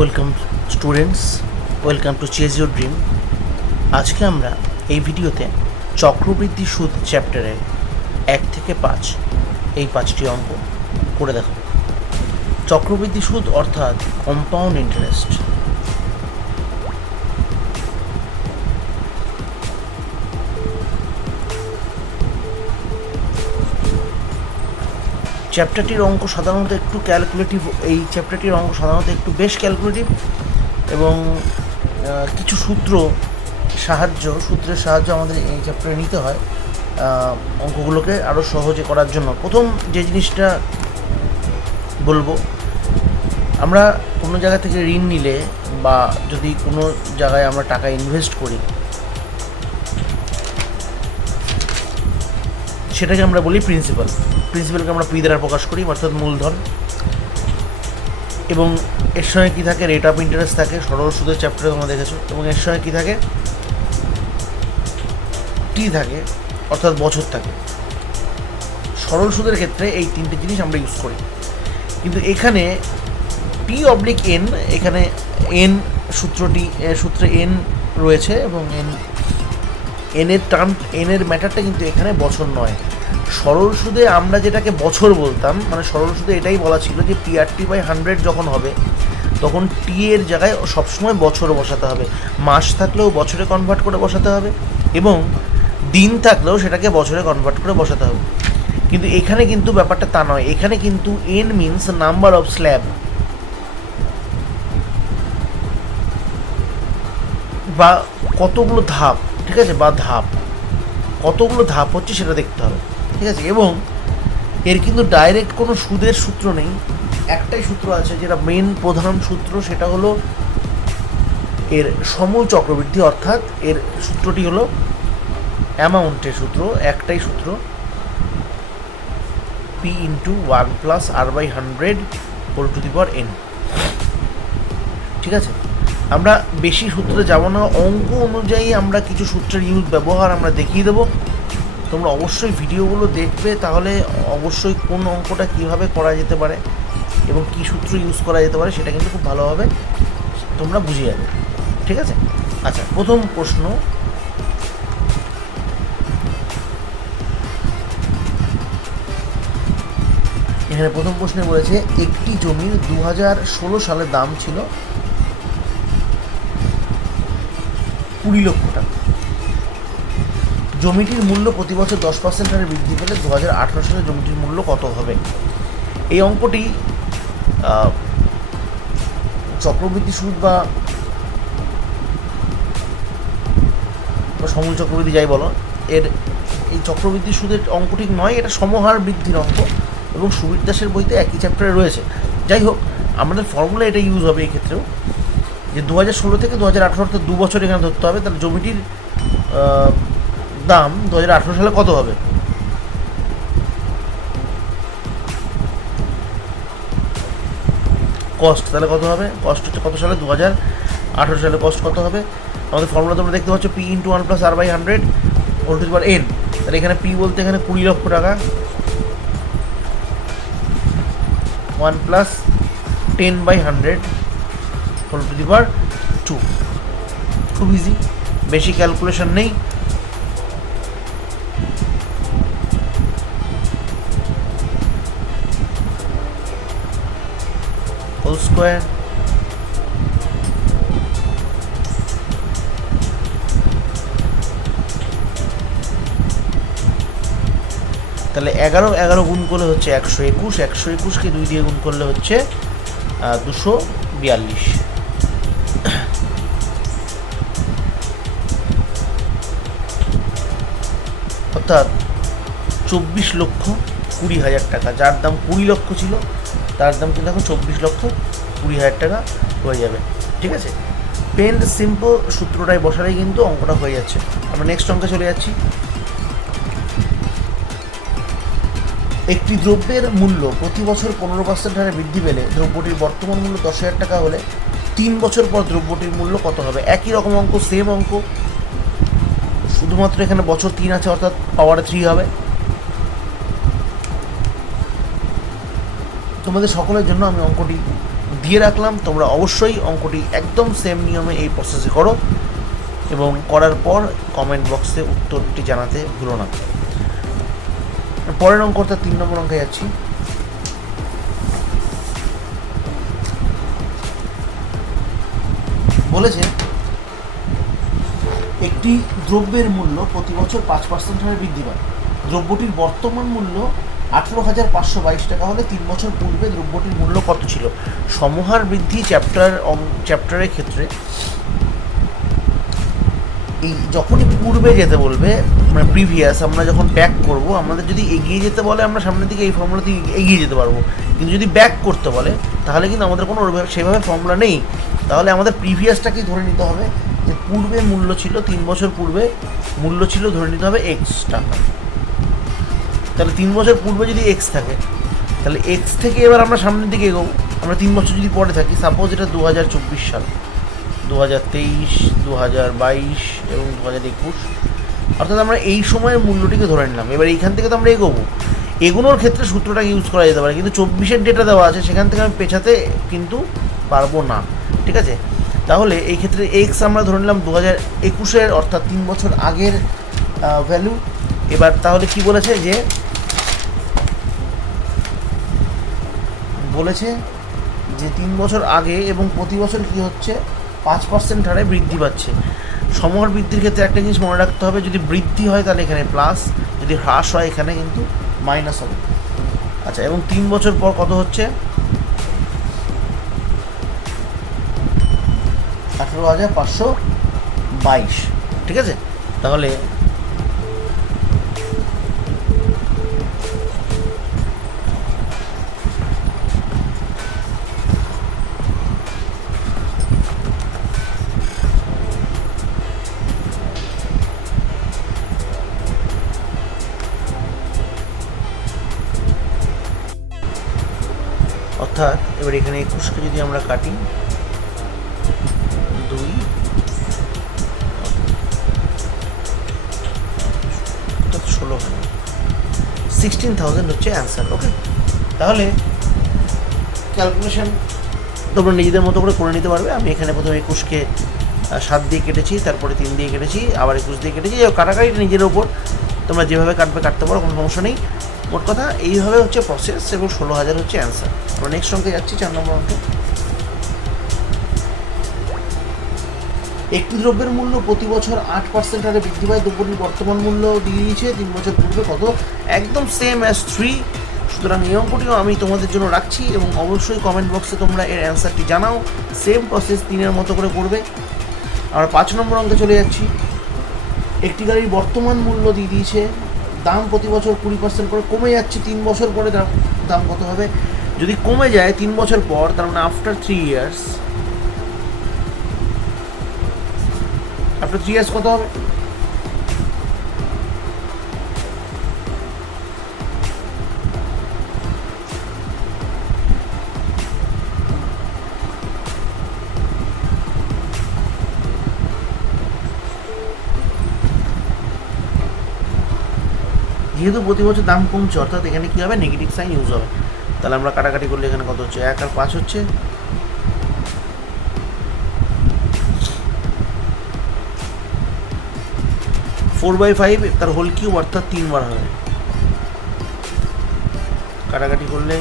Welcome students, welcome to chase your dream. আজকে আমরা এই ভিডিওতে চক্রবৃদ্ধি সুদ চ্যাপ্টারের এক থেকে পাঁচ, এই পাঁচটি অঙ্ক করে দেখো চক্রবৃদ্ধি সুদ অর্থাৎ কম্পাউন্ড ইন্টারেস্ট চ্যাপ্টারটির অঙ্ক সাধারণত একটু ক্যালকুলেটিভ এই চ্যাপ্টারটির অঙ্ক সাধারণত একটু বেশ ক্যালকুলেটিভ এবং কিছু সূত্র সাহায্য, সূত্রের সাহায্য আমাদের এই চ্যাপ্টারে নিতে হয় অঙ্কগুলোকে আরও সহজে করার জন্য। প্রথম যে জিনিসটা বলব, আমরা কোনো জায়গা থেকে ঋণ নিলে বা যদি কোনো জায়গায় আমরা টাকা ইনভেস্ট করি, সেটাকে আমরা বলি প্রিন্সিপাল প্রিন্সিপালকে আমরা পি দ্বারা প্রকাশ করি, অর্থাৎ মূলধন। এবং এর সঙ্গে কী থাকে রেট অফ ইন্টারেস্ট থাকে, সরল সুদের চ্যাপ্টারে তোমরা দেখেছ। এবং এর সঙ্গে কী থাকে, টি থাকে, অর্থাৎ বছর থাকে। সরল সুদের ক্ষেত্রে এই তিনটে জিনিস আমরা ইউজ করি। কিন্তু এখানে টি অবলিক এন এখানে এন সূত্রটি সূত্রে এন রয়েছে এবং এন এনের টার্ম এনের ম্যাটারটা কিন্তু এখানে বছর নয়। সরল সুদে আমরা যেটাকে বছর বলতাম মানে সরল সুদে এটাই বলা ছিল যে টিআরটি বাই হান্ড্রেড যখন হবে, তখন টি এর জায়গায় সবসময় বছর বসাতে হবে। মাস থাকলেও বছরে কনভার্ট করে বসাতে হবে এবং দিন থাকলেও সেটাকে বছরে কনভার্ট করে বসাতে হবে। কিন্তু এখানে কিন্তু ব্যাপারটা তা নয়। এখানে কিন্তু N means number of slab বা কতগুলো ধাপ, ঠিক আছে? বা ধাপ। কতগুলো ধাপ হচ্ছে সেটা দেখতে হবে। ঠিক আছে? এবং এর কিন্তু ডাইরেক্ট কোনো সুদের সূত্র নেই। একটাই সূত্র আছে যেটা মেন প্রধান সূত্র, সেটা হলো এর সমূল চক্রবৃদ্ধি, অর্থাৎ এর সূত্রটি হলো অ্যামাউন্টের সূত্র, একটাই সূত্র। P into one plus R by hundred whole to the power N ঠিক আছে? আমরা বেশি সূত্রে যাব না। অঙ্ক অনুযায়ী আমরা কিছু সূত্রের ইউজ ব্যবহার আমরা দেখিয়ে দেবো। তোমরা অবশ্যই ভিডিওগুলো দেখবে, তাহলে অবশ্যই কোন অঙ্কটা কীভাবে করা যেতে পারে এবং কী সূত্র ইউজ করা যেতে পারে সেটা কিন্তু খুব ভালোভাবে তোমরা বুঝে যাবে। ঠিক আছে? আচ্ছা প্রথম প্রশ্ন। এখানে প্রথম প্রশ্নে বলেছে, একটি জমির দু হাজার ষোলো সালে দাম ছিল কুড়ি লক্ষ টাকা। জমিটির মূল্য প্রতি বছর দশ পার্সেন্ট হারে বৃদ্ধি পেলে দু হাজার আঠারো সালে জমিটির মূল্য কত হবে? এই অঙ্কটি চক্রবৃদ্ধি সুদ বা সমূল চক্রবৃদ্ধি যাই বলো, এর এই চক্রবৃদ্ধি সুদের অঙ্ক ঠিক নয়, এটা সমহার বৃদ্ধির অঙ্ক এবং সুবীর দাসের বইতে একই চ্যাপ্টারে রয়েছে। যাই হোক, আমাদের ফর্মুলা এটা ইউজ হবে এই ক্ষেত্রেও যে দু হাজার ষোলো থেকে দু হাজার আঠারো অর্থাৎ দু বছর এখানে ধরতে হবে, তাহলে জমিটির দাম দু হাজার আঠারো সালে কত হবে? কস্ট তাহলে কত হবে? কস্ট হচ্ছে কত সালে? দু হাজার আঠারো সালে কস্ট কত হবে? আমাদের ফর্মুলা তোমরা দেখতে পাচ্ছ P into one plus R by hundred whole to power N তাহলে এখানে পি বলতে এখানে কুড়ি লক্ষ টাকা। One plus ten by hundred whole to two খুব ইজি বেশি ক্যালকুলেশন নেই। হোল স্কোয়ার তাহলে এগারো এগারো গুণ করলে হচ্ছে একশো একুশ, একশো একুশকে দুই দিয়ে গুণ করলে হচ্ছে দুশো বিয়াল্লিশ। অর্থাৎ চব্বিশ লক্ষ কুড়ি হাজার টাকা। যার দাম কুড়ি লক্ষ ছিল, তার দাম কিন্তু এখন চব্বিশ লক্ষ কুড়ি হাজার টাকা হয়ে যাবে। ঠিক আছে? পেন সিম্পল সূত্রটায় বসালেই কিন্তু অঙ্কটা হয়ে যাচ্ছে। আমরা নেক্সট অঙ্কে চলে যাচ্ছি। একটি দ্রব্যের মূল্য প্রতি বছর পনেরো পার্সেন্ট হারে বৃদ্ধি পেলে দ্রব্যটির বর্তমান মূল্য দশ হাজার টাকা হলে তিন বছর পর দ্রব্যটির মূল্য কত হবে? একই রকম অঙ্ক সেম অঙ্ক। শুধুমাত্র এখানে বছর তিন আছে, অর্থাৎ পাওয়ারে থ্রি হবে। তোমাদের সকলের জন্য আমি অঙ্কটি দিয়ে রাখলাম। তোমরা অবশ্যই অঙ্কটি একদম সেম নিয়মে এই প্রসেসে করো এবং করার পর কমেন্ট বক্সে উত্তরটি জানাতে ভুলো না। পরের অঙ্ক অর্থাৎ তিন নম্বর অঙ্কে যাচ্ছি। বলেছে, একটি দ্রব্যের মূল্য প্রতি বছর পাঁচ পার্সেন্ট হারে বৃদ্ধি পায়। দ্রব্যটির বর্তমান মূল্য আঠেরো হাজার পাঁচশো বাইশ টাকা হলে তিন বছর পূর্বে দ্রব্যটির মূল্য কত ছিল? সমহার বৃদ্ধি চ্যাপ্টার চ্যাপ্টারের ক্ষেত্রে এই যখনই পূর্বে যেতে বলবে মানে প্রিভিয়াস আমরা যখন ব্যাক করব, আমাদের যদি এগিয়ে যেতে বলে, আমরা সামনের দিকে এই ফর্মুলা দিয়ে এগিয়ে যেতে পারব। কিন্তু যদি ব্যাক করতে বলে, তাহলে কিন্তু আমাদের কোনো সেভাবে ফর্মুলা নেই। তাহলে আমাদের প্রিভিয়াসটাকেই ধরে নিতে হবে? যে পূর্বে মূল্য ছিল, তিন বছর পূর্বে মূল্য ছিল ধরে নিতে হবে এক্স টাকা। তাহলে তিন বছর পূর্বে যদি এক্স থাকে, তাহলে এক্স থেকে এবার আমরা সামনের দিকে এগোবো। আমরা তিন বছর যদি পরে থাকি সাপোজ এটা দু হাজার চব্বিশ সাল দু হাজার তেইশ দু হাজার বাইশ এবং দু হাজার একুশ, অর্থাৎ আমরা এই সময়ের মূল্যটিকে ধরে নিলাম। এবার এইখান থেকে তো আমরা এগোবো। এগোনোর ক্ষেত্রে সূত্রটা ইউজ করা যেতে পারে, কিন্তু চব্বিশের ডেটা দেওয়া আছে, সেখান থেকে আমি পেছাতে কিন্তু পারব না। ঠিক আছে? তাহলে এই ক্ষেত্রে এক্স আমরা ধরে নিলাম দু হাজার একুশের, অর্থাৎ তিন বছর আগের ভ্যালু এবার তাহলে কি বলেছে যে বলেছে যে তিন বছর আগে এবং প্রতি বছর কি হচ্ছে, পাঁচ পার্সেন্ট হারে বৃদ্ধি পাচ্ছে। সমর বৃদ্ধির ক্ষেত্রে একটা জিনিস মনে রাখতে হবে, যদি বৃদ্ধি হয় তাহলে এখানে প্লাস যদি হ্রাস হয় এখানে কিন্তু মাইনাস হবে। আচ্ছা এবং তিন বছর পর কত হচ্ছে? আঠেরো হাজার পাঁচশো বাইশ, ঠিক আছে? তাহলে অর্থাৎ এবার এখানে একুশকে যদি আমরা কাটি, দুই ষোলো সিক্সটিন থাউজেন্ড হচ্ছে অ্যান্সার ওকে তাহলে ক্যালকুলেশন তোমরা নিজেদের মতো করে করে নিতে পারবে। আমি এখানে প্রথমে একুশকে সাত দিয়ে কেটেছি, তারপরে তিন দিয়ে কেটেছি, আবার একুশ দিয়ে কেটেছি। এই কাটাকাটিটা নিজের ওপর তোমরা যেভাবে কাটবে, কাটতে পারো, কোনো সমস্যা নেই। মোট কথা, এইভাবে হচ্ছে প্রসেস এবং ষোলো হাজার হচ্ছে অ্যান্সার আমরা নেক্সট অঙ্কে যাচ্ছি, চার নম্বর অঙ্কে একটি দ্রব্যের মূল্য প্রতি বছর আট পার্সেন্ট হারে বৃদ্ধি পায়, দ্রব্যটির বর্তমান মূল্য দিয়ে দিয়েছে তিন বছর পূর্বে কত? একদম সেম অ্যাজ থ্রি সুতরাং এই অঙ্কটিও আমি তোমাদের জন্য রাখছি এবং অবশ্যই কমেন্ট বক্সে তোমরা এর অ্যান্সারটি জানাও। সেম প্রসেস তিনের মতো করে করবে। আমরা পাঁচ নম্বর অঙ্কে চলে যাচ্ছি। একটি গাড়ির বর্তমান মূল্য দিয়ে দিয়েছে দাম প্রতি বছর কুড়ি পার্সেন্ট করে কমে যাচ্ছে, তিন বছর পরে দাম দাম কত হবে? যদি কমে যায় তিন বছর পর, তার মানে after three years after three years কত হবে? যেহেতু প্রতি বছর দাম কমছে, অর্থাৎ এখানে কী হবে? নেগেটিভ সাইন ইউজ হবে। তাহলে আমরা কাটাকাটি করলে এখানে কত হচ্ছে? এক আর পাঁচ হচ্ছে? ফোর বাই ফাইভ তার হোল কিউব অর্থাৎ তিনবার হবে। কাটাকাটি করলে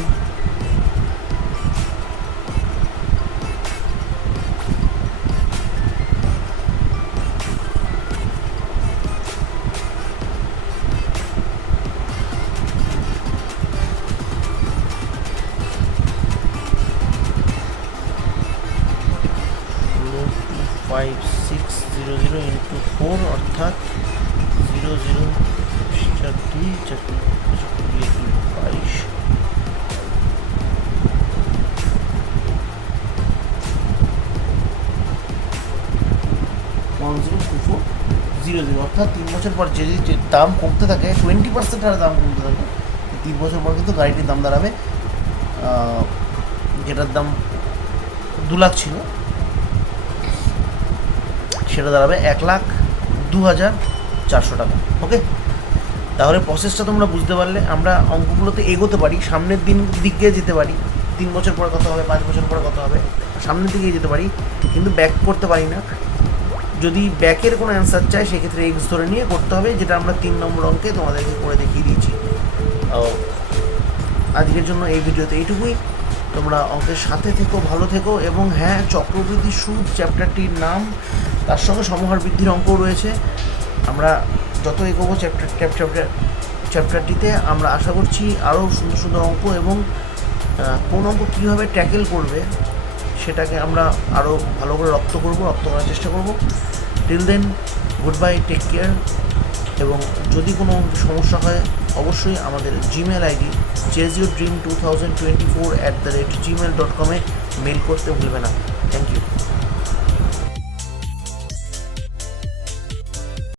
জিরো জিরো অর্থাৎ তিন বছর পর যে দাম কমতে থাকে টোয়েন্টি পার্সেন্ট হারে দাম কমতে থাকে। তিন বছর পর কিন্তু গাড়িটির দাম দাঁড়াবে। যেটার দাম দু লাখ ছিল, সেটা দাঁড়াবে এক লাখ দু হাজার চারশো টাকা। ওকে? তাহলে প্রসেসটা তোমরা বুঝতে পারলে। আমরা অঙ্কগুলোতে এগোতে পারি, সামনের দিন দিকে যেতে পারি। তিন বছর পরে কত হবে, পাঁচ বছর পরে কথা হবে। সামনের দিকে যেতে পারি, কিন্তু ব্যাক করতে পারি না। যদি ব্যাকের কোনো অ্যান্সার চাই সেক্ষেত্রে এক্স ধরে নিয়ে করতে হবে যেটা আমরা তিন নম্বর অঙ্কে তোমাদেরকে করে দেখিয়ে দিয়েছি। আজকের জন্য এই ভিডিওতে এইটুকুই। তোমরা অঙ্কের সাথে থেকো ভালো থেকো এবং হ্যাঁ চক্রবৃদ্ধি সুদ চ্যাপ্টারটির নাম তার সঙ্গে সমহার বৃদ্ধির অঙ্কও রয়েছে। আমরা যত এগোবো চ্যাপ্টার চ্যাপ্টার চ্যাপ্টারটিতে আমরা আশা করছি আরও সুন্দর সুন্দর অঙ্ক এবং কোন অঙ্ক কীভাবে ট্যাকেল করবে সেটাকে আমরা আরও ভালো করে রপ্ত করব, রপ্ত করার চেষ্টা করব। Till then good bye take care এবং যদি কোনো সমস্যা হয়, অবশ্যই আমাদের Gmail ID chase your dream two thousand twenty four at the rate Gmail dot কমে মেল করতে ভুলবে না। Thank you